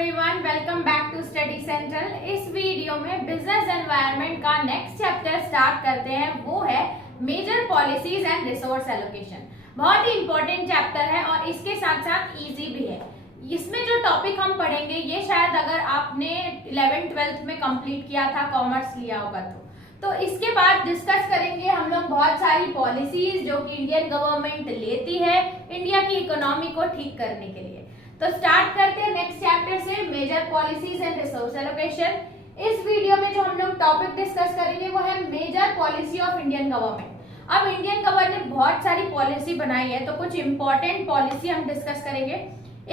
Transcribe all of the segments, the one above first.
Everyone, welcome back to study central. इस video में business environment का नेक्स्ट चैप्टर स्टार्ट करते हैं, वो है major policies and resource allocation. बहुत ही इंपॉर्टेंट चैप्टर है और इसके साथ साथ इजी भी है। इसमें जो टॉपिक हम पढ़ेंगे ये शायद अगर आपने 11th-12th में कंप्लीट किया था, कॉमर्स लिया होगा तो इसके बाद डिस्कस करेंगे हम लोग बहुत सारी पॉलिसीज जो कि इंडियन गवर्नमेंट लेती है इंडिया की इकोनॉमी को ठीक करने के लिए। तो स्टार्ट करते हैं नेक्स्ट चैप्टर से, major policies and resource allocation. इस वीडियो में जो हम लोग टॉपिक डिस्कस करेंगे वो है major policy of Indian government. अब इंडियन गवर्नमेंट ने बहुत सारी पॉलिसी बनाई है, तो कुछ इंपॉर्टेंट पॉलिसी हम डिस्कस करेंगे।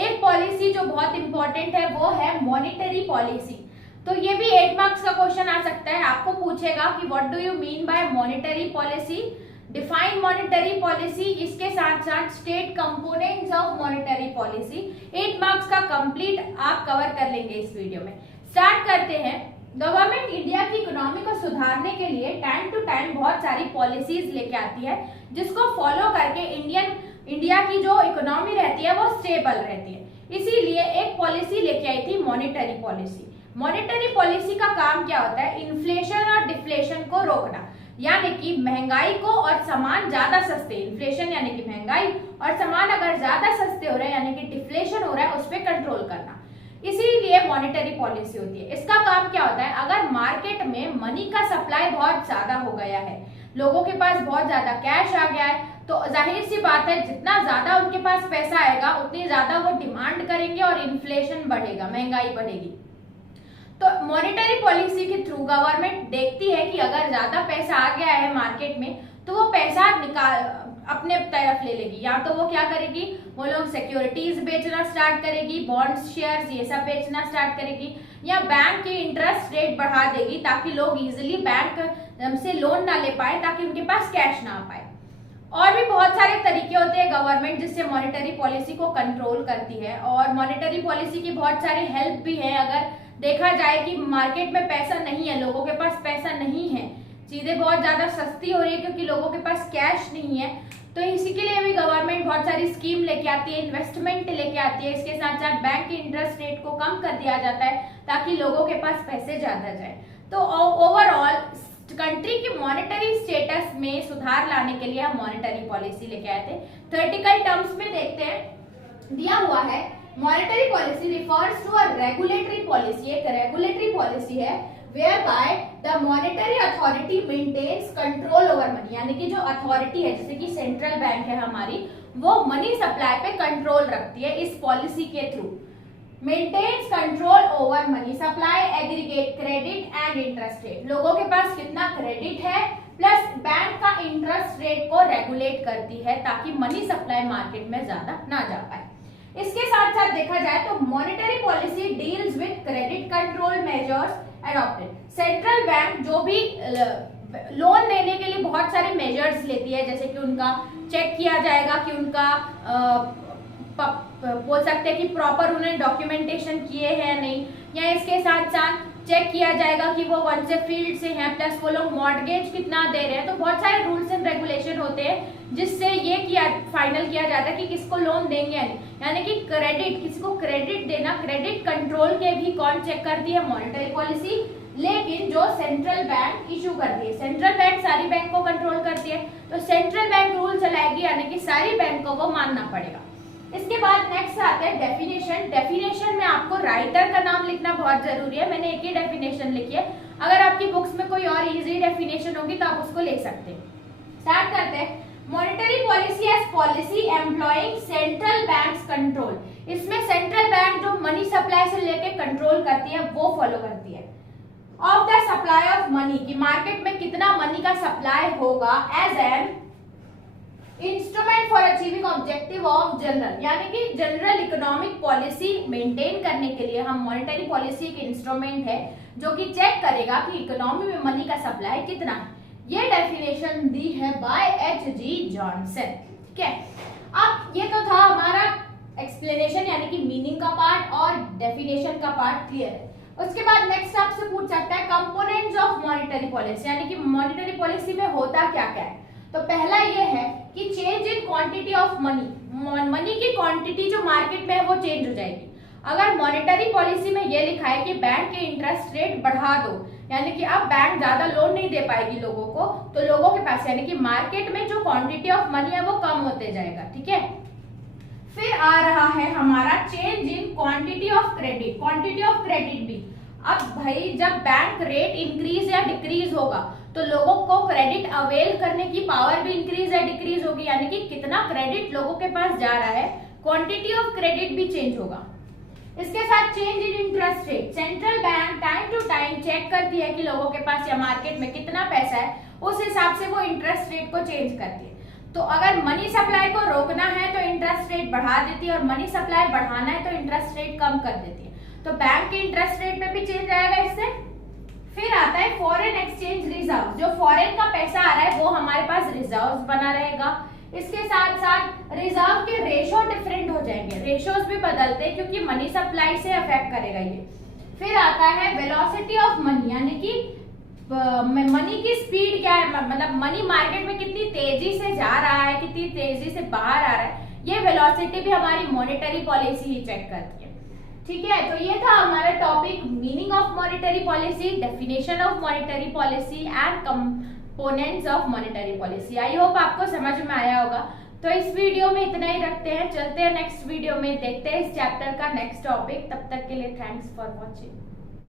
एक पॉलिसी जो बहुत इंपॉर्टेंट है वो है मॉनिटरी पॉलिसी। तो ये भी 8 मार्क्स का क्वेश्चन आ सकता है, आपको पूछेगा कि what do you mean by monetary policy, define monetary policy, इसके साथ साथ state components of monetary policy. 8 marks का कंप्लीट आप कवर कर लेंगे इस वीडियो में। स्टार्ट करते हैं। गवर्नमेंट इंडिया की इकोनॉमी को सुधारने के लिए टाइम टू टाइम बहुत सारी पॉलिसीज लेके आती है, जिसको फॉलो करके इंडिया की जो इकोनॉमी रहती है वो स्टेबल रहती है। इसीलिए एक पॉलिसी लेके आई थी मॉनिटरी पॉलिसी। मॉनेटरी पॉलिसी का काम क्या होता है? इन्फ्लेशन और डिफ्लेशन को रोकना, यानी कि महंगाई को और सामान ज्यादा सस्ते, इन्फ्लेशन यानी कि महंगाई और सामान अगर ज्यादा सस्ते हो रहे हैं यानी कि डिफ्लेशन हो रहा है, उस पर कंट्रोल करना। इसीलिए मॉनेटरी पॉलिसी होती है। इसका काम क्या होता है? अगर मार्केट में मनी का सप्लाई बहुत ज्यादा हो गया है, लोगों के पास बहुत ज्यादा कैश आ गया है, तो जाहिर सी बात है जितना ज्यादा उनके पास पैसा आएगा उतनी ज्यादा वो डिमांड करेंगे और इन्फ्लेशन बढ़ेगा, महंगाई बढ़ेगी। तो मॉनेटरी पॉलिसी के थ्रू गवर्नमेंट देखती है कि अगर ज्यादा पैसा आ गया है मार्केट में तो वो पैसा अपने तरफ ले लेगी, या तो वो क्या करेगी, वो लोग सिक्योरिटीज बेचना स्टार्ट करेगी, बॉन्ड्स, शेयर्स ये सब बेचना स्टार्ट करेगी, या बैंक के इंटरेस्ट रेट बढ़ा देगी ताकि लोग इजिली बैंक से लोन ना ले पाए, ताकि उनके पास कैश ना आ पाए। और भी बहुत सारे तरीके होते हैं गवर्नमेंट जिससे मॉनेटरी पॉलिसी को कंट्रोल करती है, और मॉनेटरी पॉलिसी की बहुत सारे हेल्प भी है। अगर देखा जाए कि मार्केट में पैसा नहीं है, लोगों के पास पैसा नहीं है, चीजें बहुत ज्यादा सस्ती हो रही है क्योंकि लोगों के पास कैश नहीं है, तो इसी के लिए भी गवर्नमेंट बहुत सारी स्कीम लेके आती है, इन्वेस्टमेंट लेके आती है। इसके साथ साथ बैंक के इंटरेस्ट रेट को कम कर दिया जाता है ताकि लोगों के पास पैसे ज्यादा जाए। तो ओवरऑल कंट्री की मॉनेटरी स्टेटस में सुधार लाने के लिए हम मॉनेटरी पॉलिसी लेके आए थे। थ्योरेटिकल टर्म्स में देखते हैं, दिया हुआ है monetary policy refers to a regulatory policy. एक रेगुलेटरी पॉलिसी है whereby the monetary authority maintains control over money, यानी कि जो अथॉरिटी है जैसे कि सेंट्रल बैंक है हमारी, वो मनी सप्लाई पे कंट्रोल रखती है इस पॉलिसी के through. Maintains control over money supply, aggregate credit and interest rate, लोगों के पास कितना क्रेडिट है प्लस बैंक का इंटरेस्ट रेट को रेगुलेट करती है ताकि मनी सप्लाई मार्केट में ज्यादा ना जा पाए। इसके साथ साथ देखा जाए तो monetary policy deals with credit control measures adopted. Central bank जो भी लोन देने के लिए बहुत सारे मेजर्स लेती है, जैसे कि उनका चेक किया जाएगा कि उनका बोल सकते हैं कि प्रॉपर उन्होंने डॉक्यूमेंटेशन किए हैं नहीं, या इसके साथ साथ चेक किया जाएगा कि वो वन से फील्ड से हैं, प्लस वो लोग मॉर्गेज कितना दे रहे हैं। तो बहुत सारे रूल्स एंड रेगुलेशन होते हैं जिससे ये फाइनल किया जाता है कि किसको लोन देंगे, यानी कि क्रेडिट, किसी को क्रेडिट देना, क्रेडिट कंट्रोल के भी कौन चेक करती है? मॉनेटरी पॉलिसी, लेकिन जो सेंट्रल बैंक इशू करती है। सेंट्रल बैंक सारी बैंक को कंट्रोल करती है, तो सेंट्रल बैंक रूल चलाएगी, यानी कि सारी बैंक को वो मानना पड़ेगा। इसके बाद नेक्स्ट आता है डेफिनेशन। डेफिनेशन में आपको राइटर का नाम लिखना बहुत जरूरी है, मैंने एक ही डेफिनेशन लिखी है, अगर आपकी बुक्स में कोई और इजी डेफिनेशन होगी तो आप उसको ले सकते हैं। स्टार्ट करते हैं। Monetary policy as policy employing central banks control. इसमें सेंट्रल बैंक जो मनी सप्लाई से लेके कंट्रोल करती है वो फॉलो करती है। Of the supply of money, की मार्केट में कितना मनी का सप्लाई होगा, as an instrument for achieving objective of general, यानी कि जनरल इकोनॉमिक पॉलिसी मेंटेन करने के लिए हम मॉनेटरी पॉलिसी एक इंस्ट्रूमेंट है जो कि चेक करेगा कि इकोनॉमी में मनी का सप्लाई कितना है। ये डेफिनेशन दी है बाय H.G. जॉनसन। ठीक है, अब ये तो था हमारा एक्सप्लेनेशन यानी कि मीनिंग का पार्ट और डेफिनेशन का पार्ट क्लियर है। उसके बाद नेक्स्ट आपसे पूछ सकता है कंपोनेंट्स ऑफ मॉनेटरी पॉलिसी, यानी कि मॉनेटरी पॉलिसी में होता क्या क्या है। तो पहला ये है कि change in quantity of money, money की क्वांटिटी जो मार्केट में है वो चेंज हो जाएगी। अगर मॉनेटरी पॉलिसी में ये लिखा है कि बैंक के इंटरेस्ट रेट बढ़ा दो, यानी कि अब बैंक ज्यादा लोन नहीं दे पाएगी लोगों को, तो लोगों के पास यानी कि मार्केट में जो क्वांटिटी ऑफ मनी है वो कम होते जाएगा, ठीक है। फिर आ रहा है हमारा change in quantity of credit. Quantity of credit भी, अब भाई जब बैंक रेट इंक्रीज या डिक्रीज होगा तो लोगों को क्रेडिट अवेल करने की पावर भी इंक्रीज या डिक्रीज होगी, यानी कि कितना क्रेडिट लोगों के पास जा रहा है, क्वांटिटी ऑफ क्रेडिट भी चेंज होगा। इसके साथ change in interest rate, central bank time to time check करती है कि लोगों के पास या मार्केट में कितना पैसा है, उस हिसाब से वो इंटरेस्ट रेट को चेंज करती है। तो अगर मनी सप्लाई को रोकना है तो इंटरेस्ट रेट बढ़ा देती है और मनी सप्लाई बढ़ाना है तो इंटरेस्ट रेट कम कर देती है। तो बैंक के इंटरेस्ट रेट में भी चेंज आएगा इससे। फिर आता है फॉरेन एक्सचेंज रिजर्व, जो फॉरेन का पैसा आ रहा है वो हमारे पास रिजर्व बना रहेगा। इसके साथ साथ रिजर्व के रेशो डिफरेंट हो जाएंगे, रेशोज भी बदलते हैं क्योंकि मनी सप्लाई से अफेक्ट करेगा ये। फिर आता है वेलोसिटी ऑफ मनी, यानी कि मनी की स्पीड क्या है, मतलब मनी मार्केट में कितनी तेजी से जा रहा है, कितनी तेजी से बाहर आ रहा है, ये वेलोसिटी भी हमारी मॉनेटरी पॉलिसी ही चेक करती है, ठीक है। तो ये था हमारा topic meaning of monetary policy, definition of monetary policy and components of monetary policy. I hope आपको समझ में आया होगा। तो इस वीडियो में इतना ही रखते हैं, चलते हैं नेक्स्ट वीडियो में, देखते हैं इस चैप्टर का नेक्स्ट टॉपिक। तब तक के लिए थैंक्स फॉर वॉचिंग।